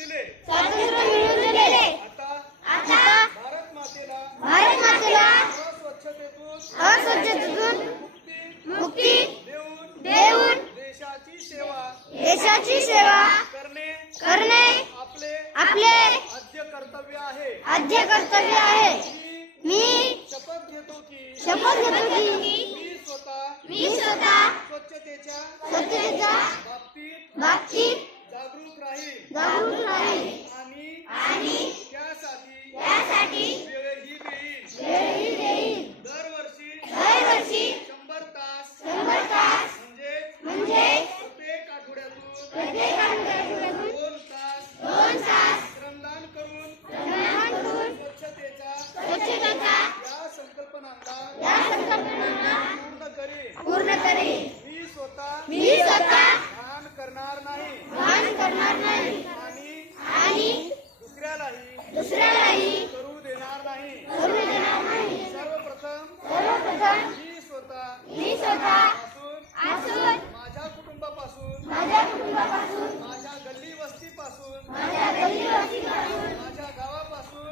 दिले. स्वातंत्र्य मिळवून दिले. आता भारत मातेला अस्वच्छतेतून मुक्ती देऊन देशाची सेवा करणे आपले आद्य कर्तव्य आहे. मी शपथ घेतो की मी स्वतः स्वच्छतेच्या बाबतीत जागरूक राहील आणि त्यासाठी वेळही देईल. दरवर्षी 100 तास म्हणजे प्रत्येक आठवड्यातून 2 तास श्रमदान करून स्वच्छतेचा या संकल्पनांना पूर्ण करेन. मी स्वतः घाण करणार नाही आणि दुसऱ्यालाही करू देणार नाही. सर्वप्रथम मी स्वतः माझ्या कुटुंबापासून माझ्या गल्ली वस्तीपासून माझ्या गावापासून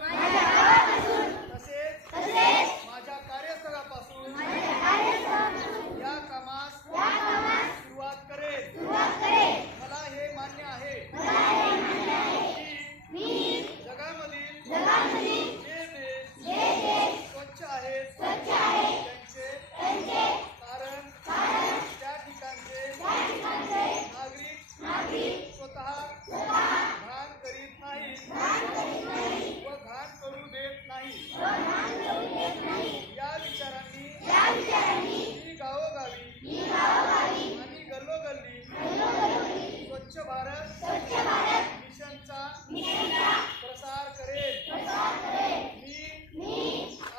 तसेच माझ्या कार्यस्थळापासून या कामास सुरुवात करेन. मला हे मान्य आहे की जगामधील जे देश स्वच्छ आहेत त्यांचे कारण त्या ठिकाणचे नागरिक स्वतः घाण करीत नाहीत व घाण करू देत नाही. या विचारांनी मी गावोगावी आणि गल्लोगल्ली स्वच्छ भारत मिशनचा प्रसार करेन. मी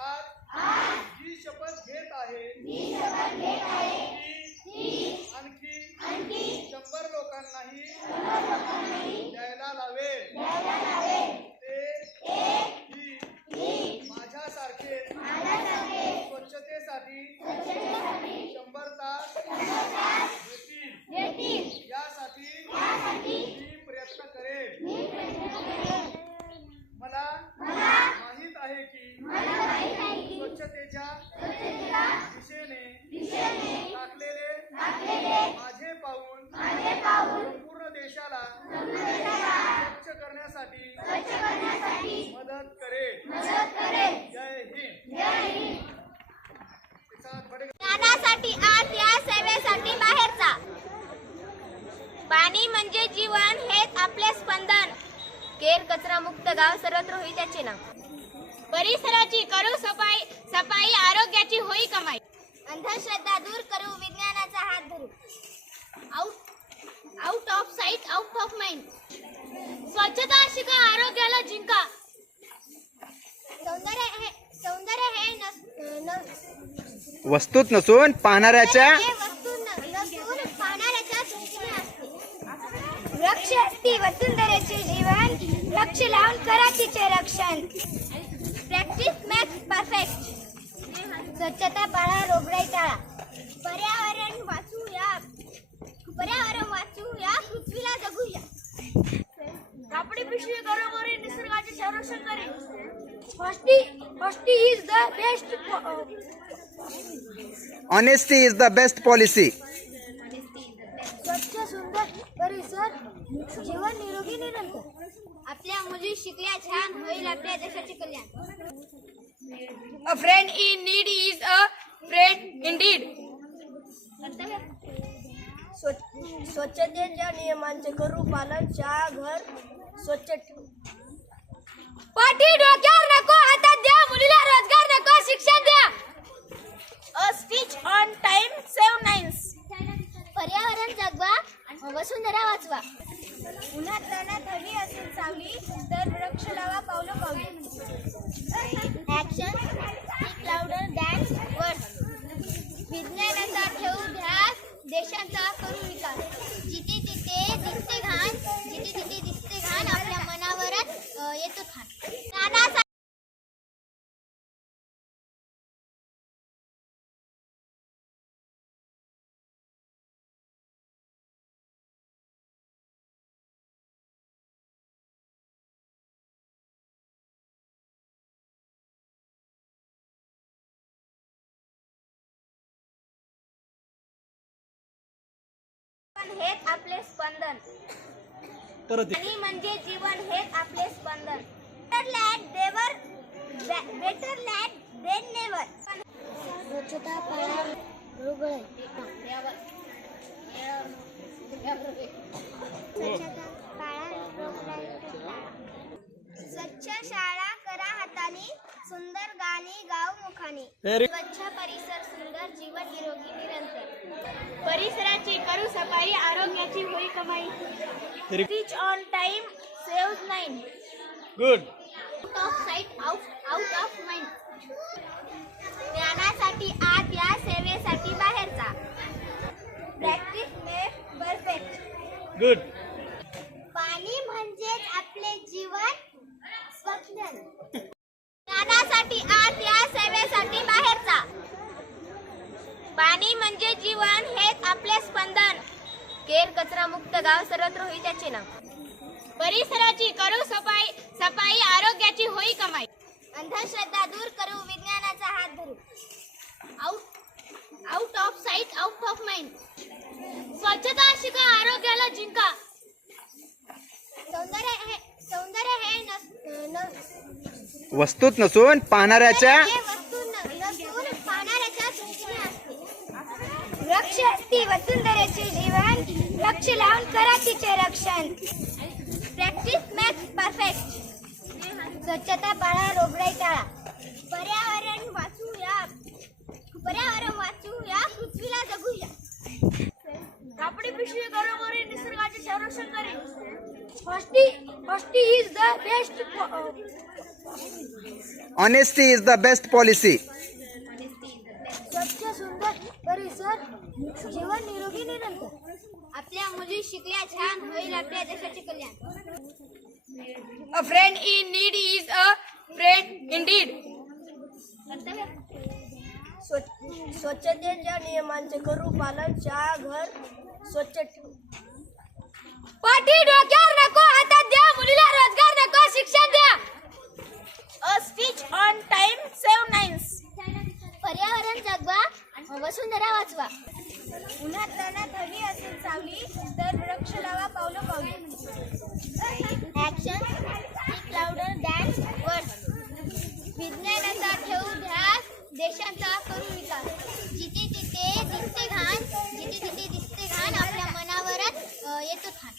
आज जी शपथ घेत आहे ती आणखी 100 लोकांनाही द्यायला लावेल. ते माझ्यासारखे स्वच्छतेसाठी 100 तास घेतील. यासाठी मी प्रयत्न करेन. मला माहित आहे की स्वच्छतेच्या दिशेने टाकलेले माझे पाऊल संपूर्ण देशाला स्वच्छ करण्यासाठी मदत करेल. जय हिंद. ज्ञानासाठी आत या सेवेसाठी बाहेरचा. पाणी म्हणजे जीवन हेच आपले स्पंदन. केर कचरा मुक्त गाव सर्वत्र होई त्याचे नाव. परिसराची करू सफाई आरोग्याची होई कमाई. अंधश्रद्धा दूर करू विज्ञानाचा हात धरू. Out of sight out of mind. स्वच्छता शिका आरोग्याला जिंका. सौंदर्य हे वस्तूत नसून पाहणाऱ्याच्या दृष्टीने असते. वृक्ष असती वसुंधरेचे जीवन. लक्ष लावून करा तिचे रक्षण. Practice makes perfect. स्वच्छता पाळा रोगराई टाळा. पर्यावरण वाचू या पृथ्वीला जगूया. कापडी पिशवी घरोघरी निसर्गाचे संरक्षण करेल. Honesty is the best. Honesty is the best policy. स्वच्छ सुंदर परिसर जीवन निरोगी निरंतर. आपल्या मुली शिकल्या छान होईल आपल्या देशाचे कल्याण. A friend in need is a friend indeed. स्वच्छतेच्या नियमांचे करू पालन. घर स्वच्छ ठेवू. पाठी डोक्यावर नको हातात द्या. मुलीला रोजगार नको शिक्षण द्या. A stitch on time save nines. पर्यावरण जगवा वसुंधरा वाचवा. उन्हात रानात हवी असेल सावली तर वृक्ष लावा पावलं पावली. Action speak louder than words. विज्ञानाचा ठेवू ध्यास देशाचा करू विकास. जिथे तिथे दिसते घाण आपल्या मनावरच येतो ठाण. हेच आपले स्पंदन. परत पाणी म्हणजे जीवन हेच आपले स्पंदन. Better late than never. स्वच्छता पाळा रुग्ण स्वच्छ शाळा करा हाताने, सुंदर गाणी गाव मुखाने. व्हेरी स्वच्छ परिसर सुंदर जीवन निरोगी निरंतर. परिसराची करू सफाई आरोग्याची होई कमाई. Stitch in time save nine. Good. Out of sight out of mind. ज्ञानासाठी आत या सेवेसाठी बाहेरचा. Practice make perfect. गुड. पाणी म्हणजेच आपले जीवन स्वप्न. ज्ञानासाठी आत या सेवेसाठी बाहेरचा. पाणी म्हणजे जीवन हेच आपले स्पंदन. केर कचरा मुक्त गाव सर्वत्र होई त्याचे नाव. परिसराची करू सफाई आरोग्याची होई कमाई. अंधश्रद्धा दूर करू विज्ञानाचा हात धरू. Out of sight out of mind. स्वच्छता शिका आरोग्याला जिंका. सौंदर्य हे वस्तूत नसून पाहणाऱ्याच्या वस्तू नसून पाहणाऱ्याच्या दृष्टीने असते. वृक्ष असती वसुंधरेचे जीवन, लक्ष लावून करा तिचे रक्षण. Practice makes perfect. स्वच्छता पाळा रोगराई टाळा. पर्यावरण वाचूया पृथ्वीला जगूया. कापडी पिशवी घरोघरी निसर्गाचे संरक्षण करेल. Honesty is the best. Honesty is the best policy. स्वच्छ सुंदर परिसर जीवन निरोगी निरंतर. आपल्या मुली शिकल्या छान होईल आपल्या देशाचे कल्याण. A friend in need is a friend indeed. स्वच्छतेच्या नियमांचे करू पालन. शाळा घर स्वच्छ ठेवू. पाठी डोक्यावर नको, हातात द्या मुलीला रोजगार नको, शिक्षण द्या. A speech on time save names. पर्यावरण जगवा वसुंधरा वाचवा. उन्हात तानात हवी असेल सावली तर वृक्ष लावा पावलं पावली. Action speak louder than words. विज्ञानाचा ठेवू ध्यास, देशाचा करू विकास. जिथे तिथे दिसते घाण आपल्या मनावरच येतो ठाण.